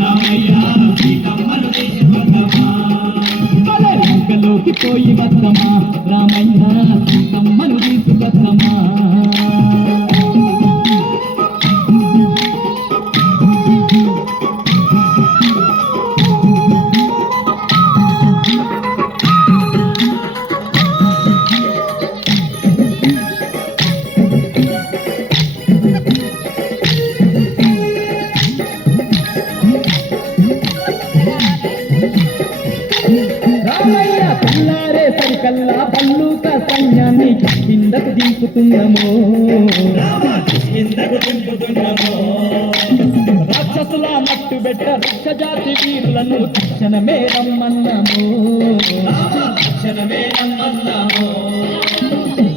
రామయ్య సీతమ్మను తీసుకొద్దమా లంకలోకి పోయి వద్దమా రామయ్య సీతమ్మను తీసుకొద్దమా కల్లా పల్లుక సైన్యాన్ని కిందకు దింపుతున్నామో రాక్షసుల మట్టు బెట్ట రక్షజాతి వీరులను తక్షణమే రమ్మన్నాము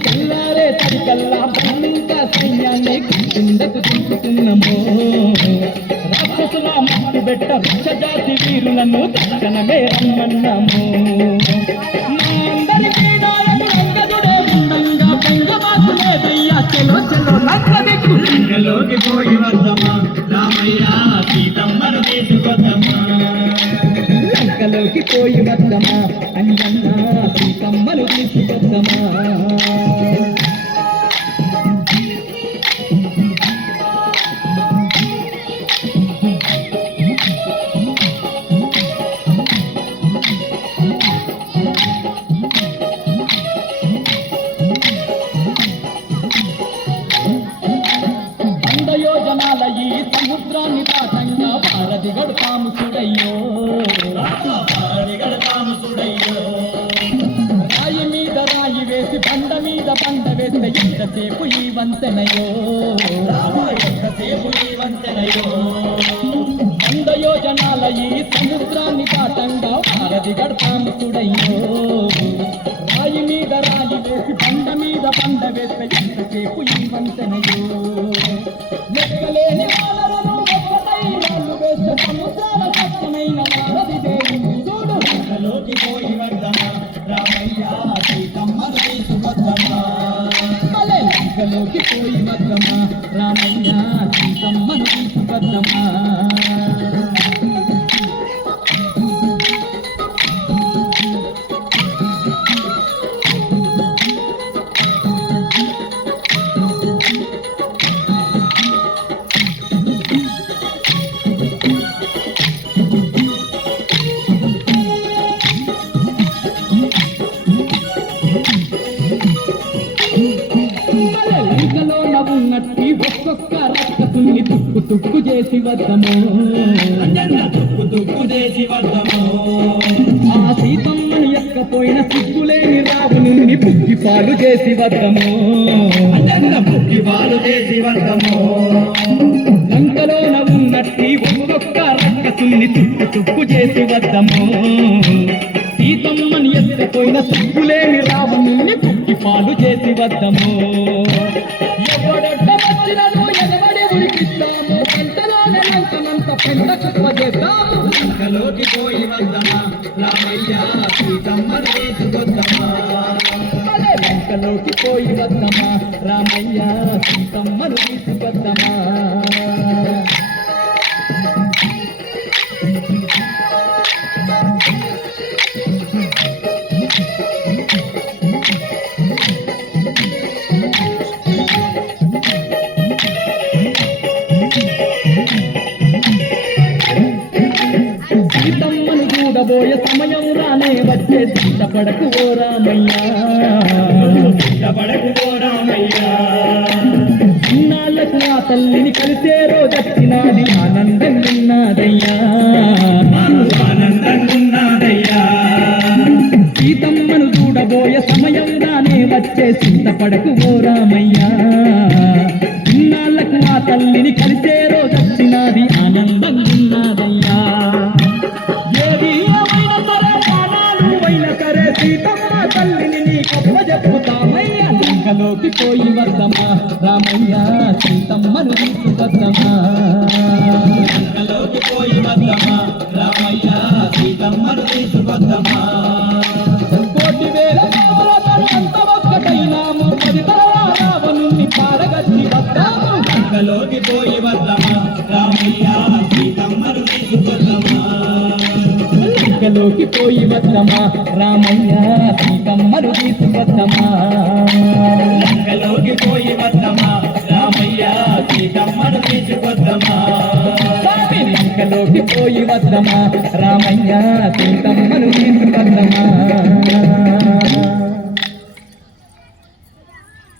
కల్లారే సరికల్లా పల్లుక సైన్యాన్ని కిందకు దింపుతున్నామో రాక్షసుల మట్టు బెట్ట రక్షజాతి వీరులను తక్షణమే రమ్మన్నాము లంకలోకి పోయి వద్దమా రామయ్య సీతమ్మను తీసుకొద్దమా లంకలోకి పోయి వద్దమా అంజన్న సీతమ్మను తీసుకొద్దమా ఈ సముద్రాన్ని దాటంగా భారతి గడతాము చూడయ్యో రాయి మీద రాయి వేసి బండ మీద బండ వేస్తే ఎంతసేపు ఈ వంతెనయో వంద యోజనాల ఈ సముద్రాన్ని దాటంగా భారతి గడతాము చూడయ్యో రాయి మీద రాయి వేసి బండ మీద బండ వేస్తే ఎంతసేపు ఈ వంతెనయో లెక్కలేని వాళ్ళను ఒక్కటై రాళ్ళు వేస్తే సముద్రాల సత్యమైన భారతి దేవి చూడు లంకలోకి పోయి వద్దమా రామయ్య సీతమ్మను తీసుకొద్దమా లంకలోకి పోయి వద్దమా రామయ్య సీతమ్మను తీసుకొద్దమా ఉన్నట్టి ఒక్కొక్క రక్కసుని తుక్కు తుక్కు చేసి వద్దము ఆ సీతమ్మను ఎక్కపోయిన సిగ్గులేని రావణుని పుక్కి పాలు చేసి వద్దము లంకలోన ఉన్నట్టి ఒక్కొక్క రక్కసుని తుక్కు తుక్కు చేసి వద్దము సీతమ్మను ఎక్కపోయిన సిగ్గులేని రావణుని పుక్కి పాలు చేసి వద్దము ఉడికిస్తాము గంటలోనే లంకనంత పెండ చుట్వ చేద్దాము లంకలోకి పోయి వద్దమా రామయ్య సీతమ్మను తీసుకొద్దమా లంకలోకి పోయి వద్దమా రామయ్య సీతమ్మను తీసుకొద్దమా సీతమ్మను చూడబోయే సమయం రానే వచ్చే సిద్ధపడకు ఓ రామయ్య ఇన్నాళ్లకు ఆ తల్లిని కలిసే రోజొచ్చినాది ఆనందం ఉన్నదయ్యా సీతమ్మను చూడబోయే సమయం రానే వచ్చే సిద్ధపడకు ఓ రామయ్య ఇన్నాళ్లకు ఆ తల్లిని కలిసే రోజొచ్చినాది ఆనందం ఉన్నదయ్యా సీతమ్మ తల్లిని నీకు చెప్పుతామయ్యా లంకలోకి పోయి వద్దమా రామయ్య సీతమ్మను తీసుకొద్దమా లంకలోకి పోయి వద్దమా రామయ్య సీతమ్మను తీసుకొద్దమా కోటి వేల ఒక్కటైనాము 10 తరాల రావణుని పారగట్టి వద్దాము లంకలోకి పోయి వద్దమా రామయ్య సీతమ్మను తీసుకొద్దమా లంకలోకి పోయి వద్దమా రామయ్య సీతమ్మను తీసుకొద్దమా లంకలోకి పోయి వద్దమా రామయ్య సీతమ్మను తీసుకొద్దమా లంకలోకి పోయి వద్దమా రామయ్య సీతమ్మను తీసుకొద్దమా